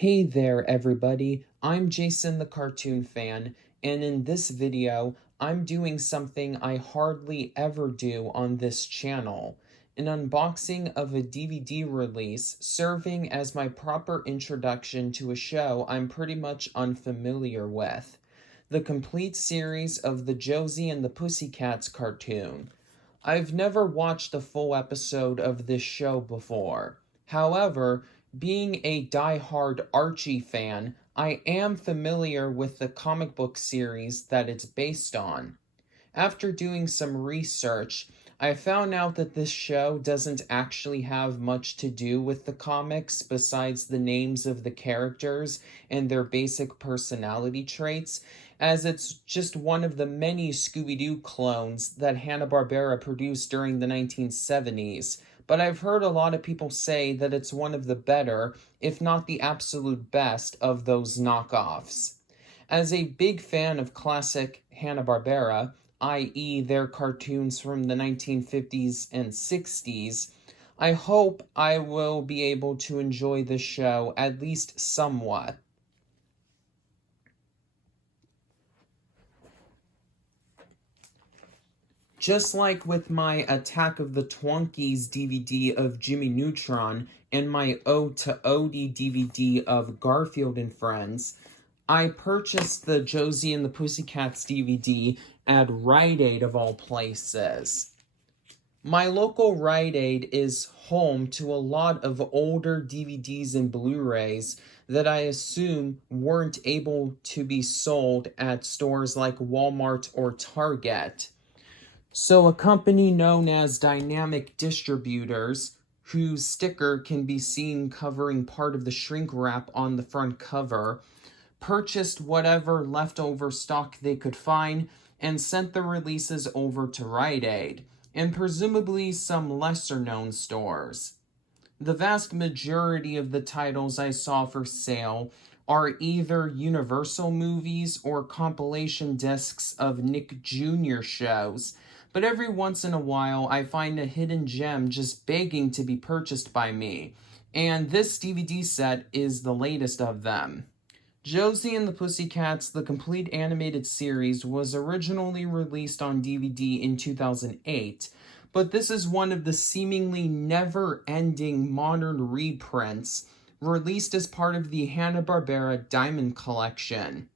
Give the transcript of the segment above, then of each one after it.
Hey there everybody, I'm Jason the Cartoon Fan, and in this video, I'm doing something I hardly ever do on this channel, an unboxing of a DVD release serving as my proper introduction to a show I'm pretty much unfamiliar with, the complete series of the Josie and the Pussycats cartoon. I've never watched a full episode of this show before. However, being a diehard Archie fan, I am familiar with the comic book series that it's based on. After doing some research, I found out that this show doesn't actually have much to do with the comics besides the names of the characters and their basic personality traits, as it's just one of the many Scooby-Doo clones that Hanna-Barbera produced during the 1970s. But I've heard a lot of people say that it's one of the better, if not the absolute best, of those knockoffs. As a big fan of classic Hanna-Barbera, i.e. their cartoons from the 1950s and 60s, I hope I will be able to enjoy this show at least somewhat. Just like with my Attack of the Twonkies DVD of Jimmy Neutron and my Ode to Odie DVD of Garfield and Friends, I purchased the Josie and the Pussycats DVD at Rite Aid of all places. My local Rite Aid is home to a lot of older DVDs and Blu-rays that I assume weren't able to be sold at stores like Walmart or Target. So a company known as Dynamic Distributors, whose sticker can be seen covering part of the shrink wrap on the front cover, purchased whatever leftover stock they could find and sent the releases over to Rite Aid, and presumably some lesser-known stores. The vast majority of the titles I saw for sale are either Universal movies or compilation discs of Nick Jr. shows, but every once in a while I find a hidden gem just begging to be purchased by me, and this DVD set is the latest of them. Josie and the Pussycats, the complete animated series, was originally released on DVD in 2008, but this is one of the seemingly never-ending modern reprints released as part of the Hanna-Barbera Diamond Collection.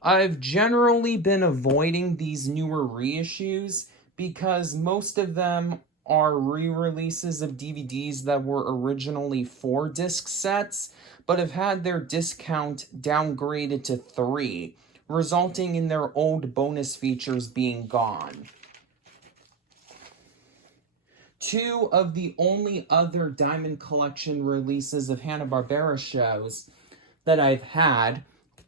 I've generally been avoiding these newer reissues because most of them are re-releases of DVDs that were originally 4-disc sets, but have had their discount downgraded to 3, resulting in their old bonus features being gone. 2 of the only other Diamond Collection releases of Hanna-Barbera shows that I've had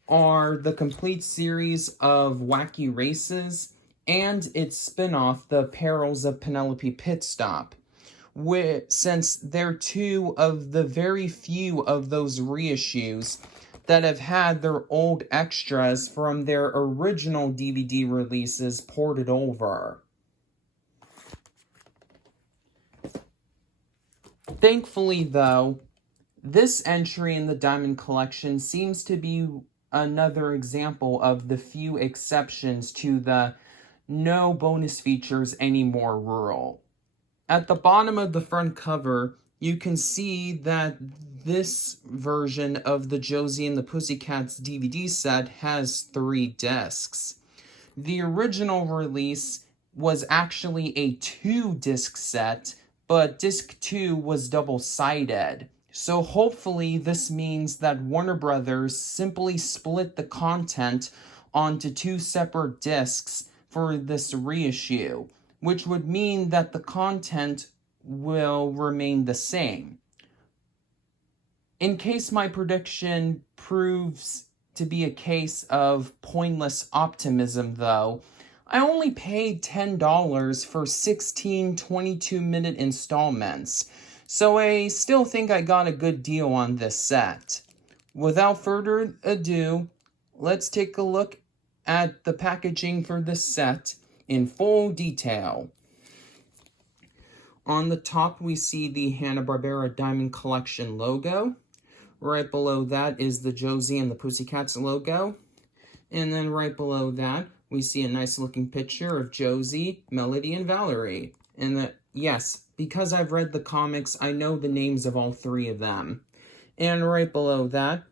are the complete series of Wacky Races and its spin-off, The Perils of Penelope Pitstop, since they're 2 of the very few of those reissues that have had their old extras from their original DVD releases ported over. Thankfully, though, this entry in the Diamond Collection seems to be another example of the few exceptions to the no bonus features anymore rule. At the bottom of the front cover, you can see that this version of the Josie and the Pussycats DVD set has 3 discs. The original release was actually a 2-disc set, but disc 2 was double-sided. So hopefully this means that Warner Brothers simply split the content onto 2 separate discs for this reissue, which would mean that the content will remain the same. In case my prediction proves to be a case of pointless optimism, though, I only paid $10 for 16 22-minute installments, so I still think I got a good deal on this set. Without further ado, let's take a look at the packaging for this set in full detail. On the top, we see the Hanna-Barbera Diamond Collection logo. Right below that is the Josie and the Pussycats logo. And then right below that, we see a nice looking picture of Josie, Melody, and Valerie. And yes, because I've read the comics, I know the names of all three of them. And right below that,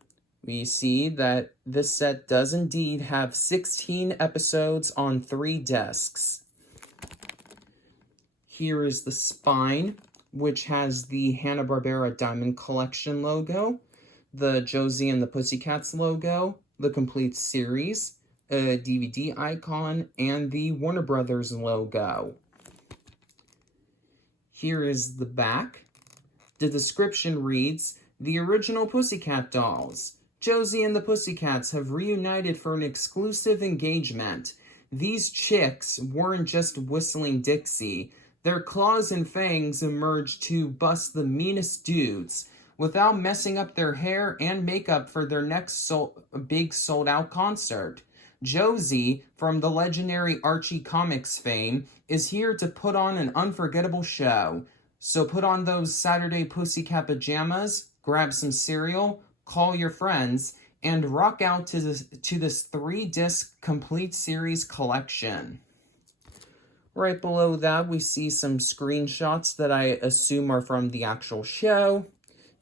we see that this set does indeed have 16 episodes on 3 discs. Here is the spine, which has the Hanna-Barbera Diamond Collection logo, the Josie and the Pussycats logo, the complete series, a DVD icon, and the Warner Brothers logo. Here is the back. The description reads, "The original Pussycat dolls. Josie and the Pussycats have reunited for an exclusive engagement. These chicks weren't just whistling Dixie. Their claws and fangs emerged to bust the meanest dudes without messing up their hair and makeup for their next big sold-out concert. Josie, from the legendary Archie comics fame, is here to put on an unforgettable show. So put on those Saturday Pussycat pajamas, grab some cereal, call your friends, and rock out to this 3-disc complete series collection." Right below that, we see some screenshots that I assume are from the actual show.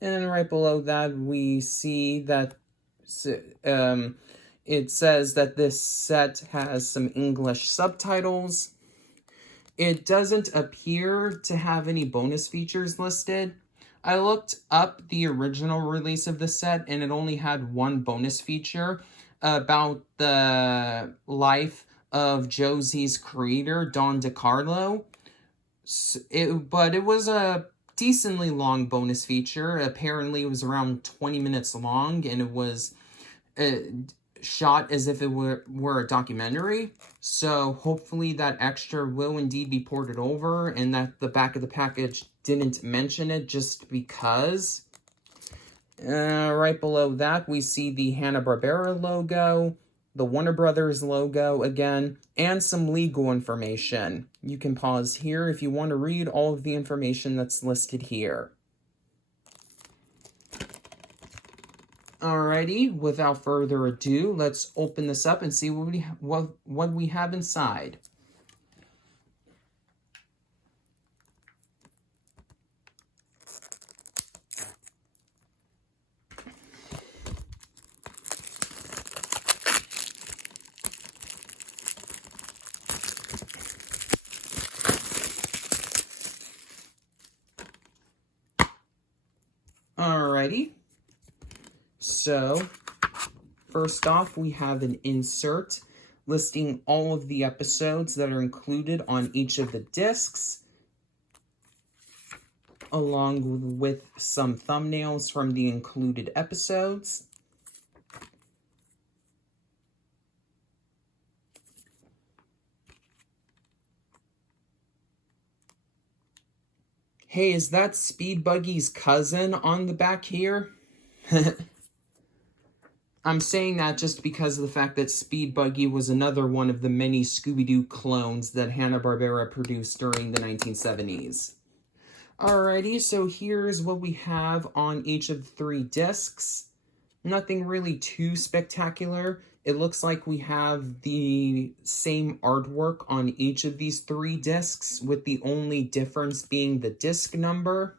And then right below that, we see that it says that this set has some English subtitles. It doesn't appear to have any bonus features listed. I looked up the original release of the set, and it only had one bonus feature about the life of Josie's creator, Don DeCarlo. But it was a decently long bonus feature. Apparently, it was around 20 minutes long, and it was shot as if it were a documentary. So hopefully that extra will indeed be ported over, and that the back of the package didn't mention it just because. Right below that, we see the Hanna-Barbera logo, the Warner Brothers logo again, and some legal information. You can pause here if you want to read all of the information that's listed here. Alrighty, without further ado, let's open this up and see what we have inside. Alrighty. So, first off, we have an insert listing all of the episodes that are included on each of the discs, along with some thumbnails from the included episodes. Hey, is that Speed Buggy's cousin on the back here? I'm saying that just because of the fact that Speed Buggy was another one of the many Scooby-Doo clones that Hanna-Barbera produced during the 1970s. Alrighty, so here's what we have on each of the 3 discs. Nothing really too spectacular. It looks like we have the same artwork on each of these 3 discs, with the only difference being the disc number.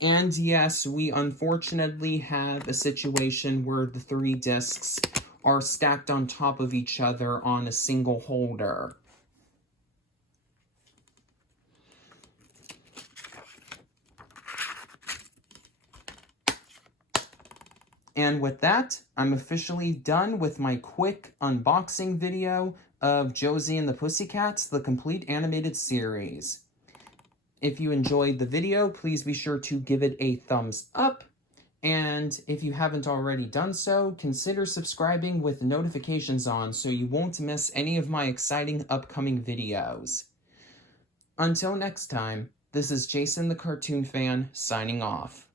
And yes, we unfortunately have a situation where the 3 discs are stacked on top of each other on a single holder. And with that, I'm officially done with my quick unboxing video of Josie and the Pussycats, the complete animated series. If you enjoyed the video, please be sure to give it a thumbs up. And if you haven't already done so, consider subscribing with notifications on so you won't miss any of my exciting upcoming videos. Until next time, this is Jason the Cartoon Fan signing off.